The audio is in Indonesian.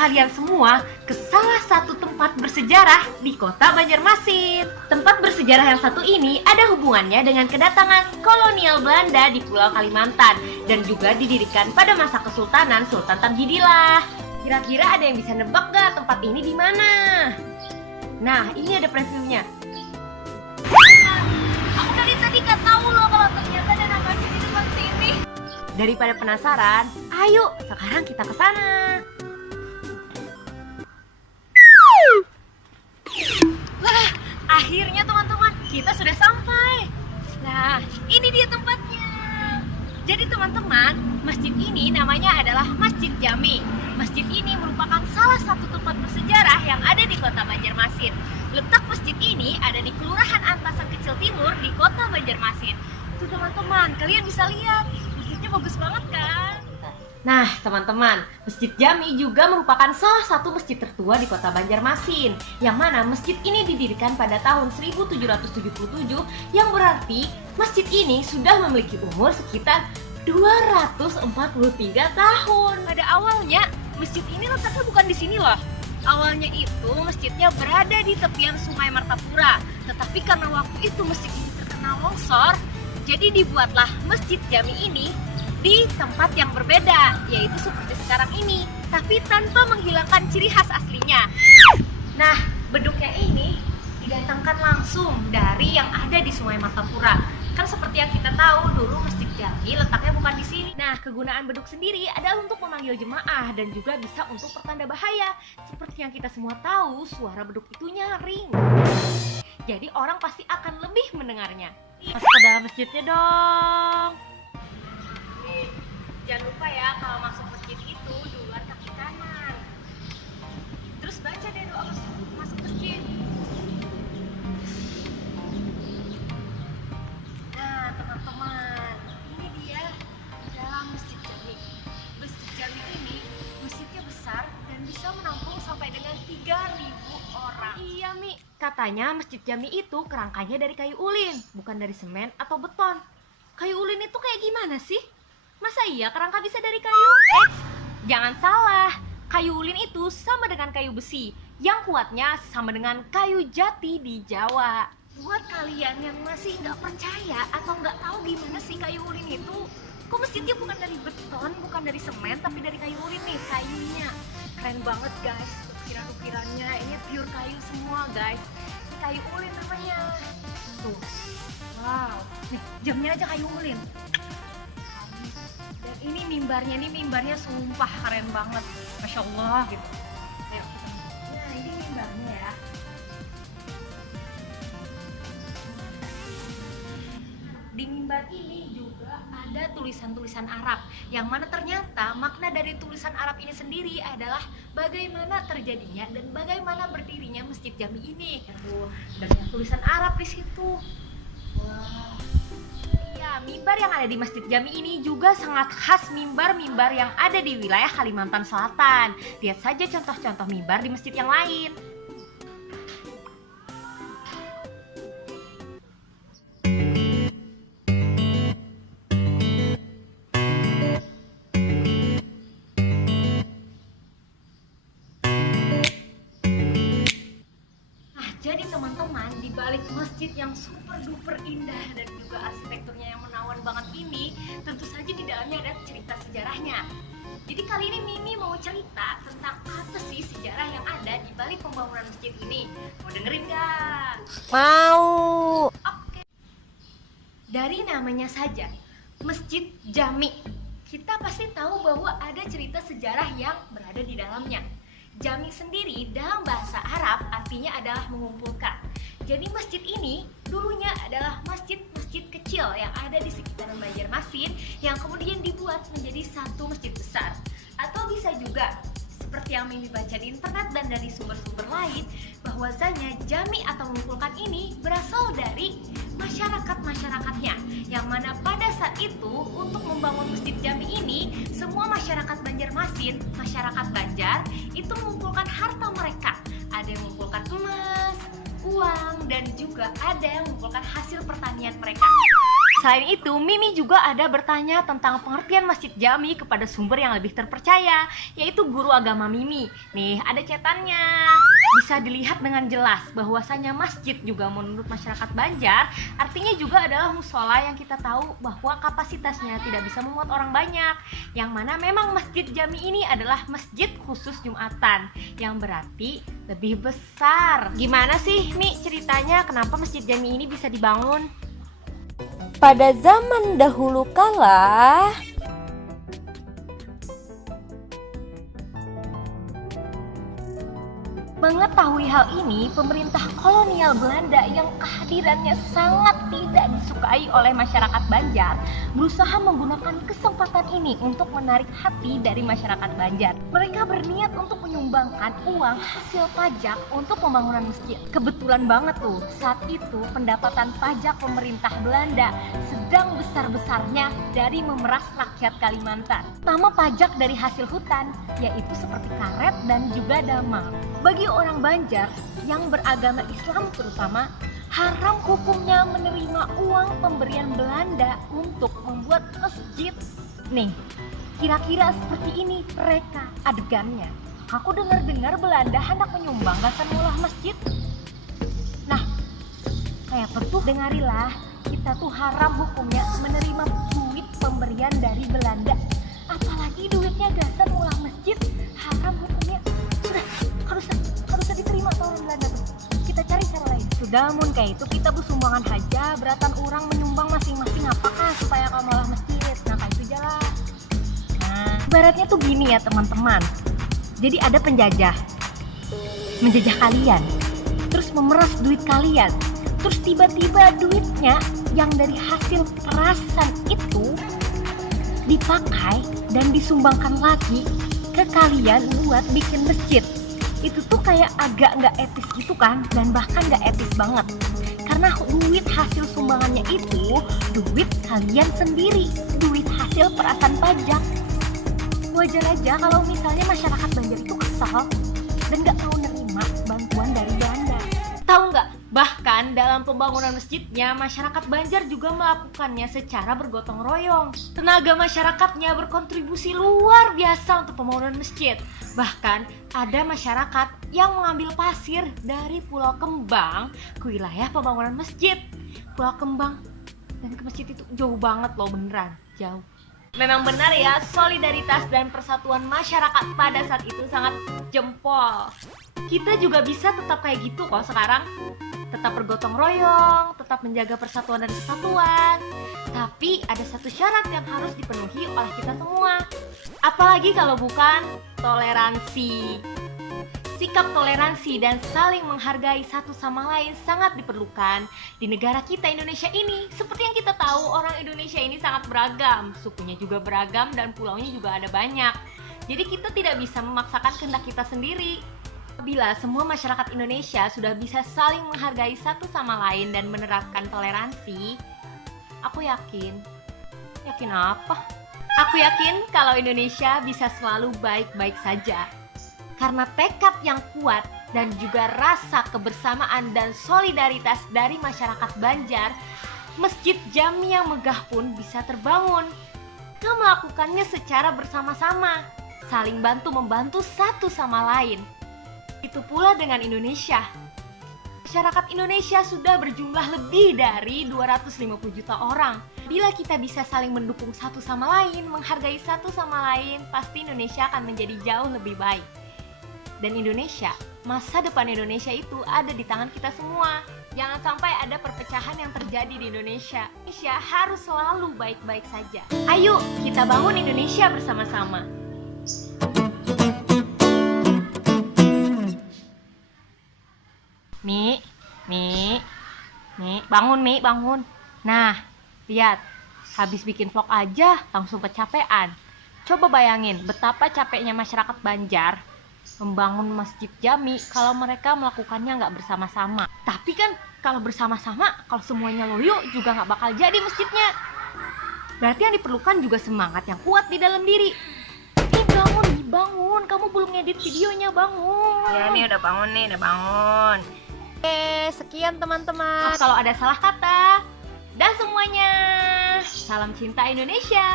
kalian semua ke salah satu tempat bersejarah di kota Banjarmasin. Tempat bersejarah yang satu ini ada hubungannya dengan kedatangan kolonial Belanda di Pulau Kalimantan dan juga didirikan pada masa Kesultanan Sultan Tamjidillah. Kira-kira ada yang bisa nebak gak tempat ini di mana? Nah, ini ada previewnya. Aku dari tadi gak tahu loh kalau ternyata ada namanya di tempat sini. Daripada penasaran, ayo sekarang kita ke sana. Wah, akhirnya teman-teman, kita sudah sampai. Nah, ini dia tempatnya. Jadi teman-teman, masjid ini namanya adalah Masjid Jami. Masjid ini merupakan salah satu tempat bersejarah yang ada di kota Banjarmasin. Letak masjid ini ada di Kelurahan Antasan Kecil Timur di kota Banjarmasin. Tuh teman-teman, kalian bisa lihat, masjidnya bagus banget kan? Nah teman-teman, Masjid Jami juga merupakan salah satu masjid tertua di kota Banjarmasin, yang mana masjid ini didirikan pada tahun 1777, yang berarti masjid ini sudah memiliki umur sekitar 243 tahun. Pada awalnya, masjid ini letaknya bukan di sini loh. Awalnya itu masjidnya berada di tepian Sungai Martapura. Tetapi karena waktu itu masjid ini terkena longsor, jadi dibuatlah Masjid Jami ini di tempat yang berbeda, yaitu seperti sekarang ini, tapi tanpa menghilangkan ciri khas aslinya. Nah, beduknya ini didatangkan langsung dari yang ada di Sungai Martapura. Kan seperti yang kita tahu dulu Masjid Jami letaknya bukan di sini. Nah, kegunaan beduk sendiri adalah untuk memanggil jemaah dan juga bisa untuk pertanda bahaya. Seperti yang kita semua tahu, suara beduk itu nyaring. Jadi orang pasti akan lebih mendengarnya. Masuk ke dalam masjidnya dong. Jangan lupa ya, kalau masuk masjid itu duluan kaki kanan. Terus baca deh doa masuk masjid. Nah teman-teman, ini dia dalam Masjid Jami. Masjid Jami ini masjidnya besar dan bisa menampung sampai dengan 3.000 orang. Iya Mi, katanya Masjid Jami itu kerangkanya dari kayu ulin, bukan dari semen atau beton. Kayu ulin itu kayak gimana sih? Masa iya kerangka bisa dari kayu? Jangan salah, kayu ulin itu sama dengan kayu besi, yang kuatnya sama dengan kayu jati di Jawa. Buat kalian yang masih nggak percaya atau nggak tahu gimana sih kayu ulin itu, kok masjidnya bukan dari beton, bukan dari semen, tapi dari kayu ulin nih, kayunya keren banget guys. Ukiran-ukirannya ini pure kayu semua guys. Ini kayu ulin namanya. Tuh, wow. Nih jamnya aja kayu ulin. Dan ini mimbarnya sumpah keren banget, masya Allah gitu. Ayo. Nah ini mimbarnya ya. Di mimbar ini juga ada tulisan-tulisan Arab, yang mana ternyata makna dari tulisan Arab ini sendiri adalah bagaimana terjadinya dan bagaimana berdirinya Masjid Jami ini. Banyak tulisan Arab di situ. Wah. Ya, mimbar yang ada di Masjid Jami ini juga sangat khas mimbar-mimbar yang ada di wilayah Kalimantan Selatan. Lihat saja contoh-contoh mimbar di masjid yang lain. Jadi teman-teman, di balik masjid yang super duper indah dan juga arsitekturnya yang menawan banget ini, tentu saja di dalamnya ada cerita sejarahnya. Jadi kali ini Mimi mau cerita tentang apa sih sejarah yang ada di balik pembangunan masjid ini. Mau dengerin gak? Mau. Oke. Dari namanya saja, Masjid Jami, kita pasti tahu bahwa ada cerita sejarah yang berada di dalamnya. Jami sendiri dalam bahasa Arab artinya adalah mengumpulkan. Jadi masjid ini dulunya adalah masjid-masjid kecil yang ada di sekitaran Banjarmasin yang kemudian dibuat menjadi satu masjid besar. Atau bisa juga seperti yang Mimi baca di internet dan dari sumber-sumber lain, bahwasanya Jami atau mengumpulkan ini berasal dari masyarakat-masyarakatnya, yang mana pada saat itu untuk membangun Masjid Jami ini, semua masyarakat Banjarmasin, masyarakat Banjar itu mengumpulkan harta mereka. Ada yang mengumpulkan emas, uang, dan juga ada yang mengumpulkan hasil pertanian mereka. Selain itu, Mimi juga ada bertanya tentang pengertian Masjid Jami kepada sumber yang lebih terpercaya, yaitu guru agama Mimi. Nih, ada cetannya. Bisa dilihat dengan jelas bahwasanya masjid juga menurut masyarakat Banjar artinya juga adalah musola yang kita tahu bahwa kapasitasnya tidak bisa memuat orang banyak. Yang mana memang Masjid Jami ini adalah masjid khusus Jumatan, yang berarti lebih besar. Gimana sih, Mi, ceritanya kenapa Masjid Jami ini bisa dibangun? Pada zaman dahulu kala, mengetahui hal ini, pemerintah kolonial Belanda yang kehadirannya sangat tidak disukai oleh masyarakat Banjar berusaha menggunakan kesempatan ini untuk menarik hati dari masyarakat Banjar. Mereka berniat untuk menyumbangkan uang hasil pajak untuk pembangunan masjid. Kebetulan banget tuh, saat itu pendapatan pajak pemerintah Belanda sedang besar-besarnya dari memeras rakyat Kalimantan. Pertama, pajak dari hasil hutan, yaitu seperti karet dan juga damang. Bagi orang Banjar yang beragama Islam terutama, haram hukumnya menerima uang pemberian Belanda untuk membuat masjid. Nih, kira-kira seperti ini mereka adegannya. Aku dengar-dengar Belanda hendak menyumbangkan mulah masjid. Nah, kayak tuh dengarilah, kita tuh haram hukumnya menerima duit pemberian dari Belanda. Apalagi duitnya gasan mulah masjid, haram hukumnya. Sudah, harusnya diterima sama orang Belanda tuh. Kita cari cara lain. Sudah mun kayak itu kita bu sumbangan aja, beratan orang menyumbang masing-masing apakah supaya kamu malah masjid. Nah kayak itu jalan. Nah, ibaratnya tuh gini ya teman-teman. Jadi ada penjajah menjajah kalian, terus memeras duit kalian, terus tiba-tiba duitnya yang dari hasil perasan itu dipakai dan disumbangkan lagi ke kalian buat bikin masjid. Itu tuh kayak agak nggak etis gitu kan, dan bahkan nggak etis banget karena duit hasil sumbangannya itu duit kalian sendiri, duit hasil perasan pajak. Wajar aja kalau misalnya masyarakat Banjar itu kesal dan nggak mau nerima bantuan dari Belanda. Tahu nggak? Bahkan dalam pembangunan masjidnya, masyarakat Banjar juga melakukannya secara bergotong royong. Tenaga masyarakatnya berkontribusi luar biasa untuk pembangunan masjid. Bahkan ada masyarakat yang mengambil pasir dari Pulau Kembang ke wilayah pembangunan masjid. Pulau Kembang dan ke masjid itu jauh banget loh, beneran jauh. Memang benar ya, solidaritas dan persatuan masyarakat pada saat itu sangat jempol. Kita juga bisa tetap kayak gitu kok sekarang. Tetap bergotong royong, tetap menjaga persatuan dan kesatuan. Tapi ada satu syarat yang harus dipenuhi oleh kita semua. Apalagi kalau bukan toleransi. Sikap toleransi dan saling menghargai satu sama lain sangat diperlukan di negara kita Indonesia ini. Seperti yang kita tahu, orang Indonesia ini sangat beragam, sukunya juga beragam dan pulaunya juga ada banyak. Jadi kita tidak bisa memaksakan kehendak kita sendiri. Bila semua masyarakat Indonesia sudah bisa saling menghargai satu sama lain dan menerapkan toleransi, aku yakin apa? Aku yakin kalau Indonesia bisa selalu baik-baik saja. Karena tekad yang kuat dan juga rasa kebersamaan dan solidaritas dari masyarakat Banjar, Masjid Jami yang megah pun bisa terbangun. Kita melakukannya secara bersama-sama, saling bantu-membantu satu sama lain. Itu pula dengan Indonesia. Masyarakat Indonesia sudah berjumlah lebih dari 250 juta orang. Bila kita bisa saling mendukung satu sama lain, menghargai satu sama lain, pasti Indonesia akan menjadi jauh lebih baik. Dan Indonesia, masa depan Indonesia itu ada di tangan kita semua. Jangan sampai ada perpecahan yang terjadi di Indonesia. Indonesia harus selalu baik-baik saja. Ayo kita bangun Indonesia bersama-sama. Mi, bangun Mi, bangun. Nah, lihat, habis bikin vlog aja langsung kecapean. Coba bayangin betapa capeknya masyarakat Banjar membangun Masjid Jami kalau mereka melakukannya nggak bersama-sama. Tapi kan kalau bersama-sama, kalau semuanya loyo juga nggak bakal jadi masjidnya. Berarti yang diperlukan juga semangat yang kuat di dalam diri. Bangun, kamu belum ngedit videonya, bangun. ya ini udah bangun. Oke, sekian teman-teman. Kalau ada salah kata, dah semuanya. Salam cinta Indonesia.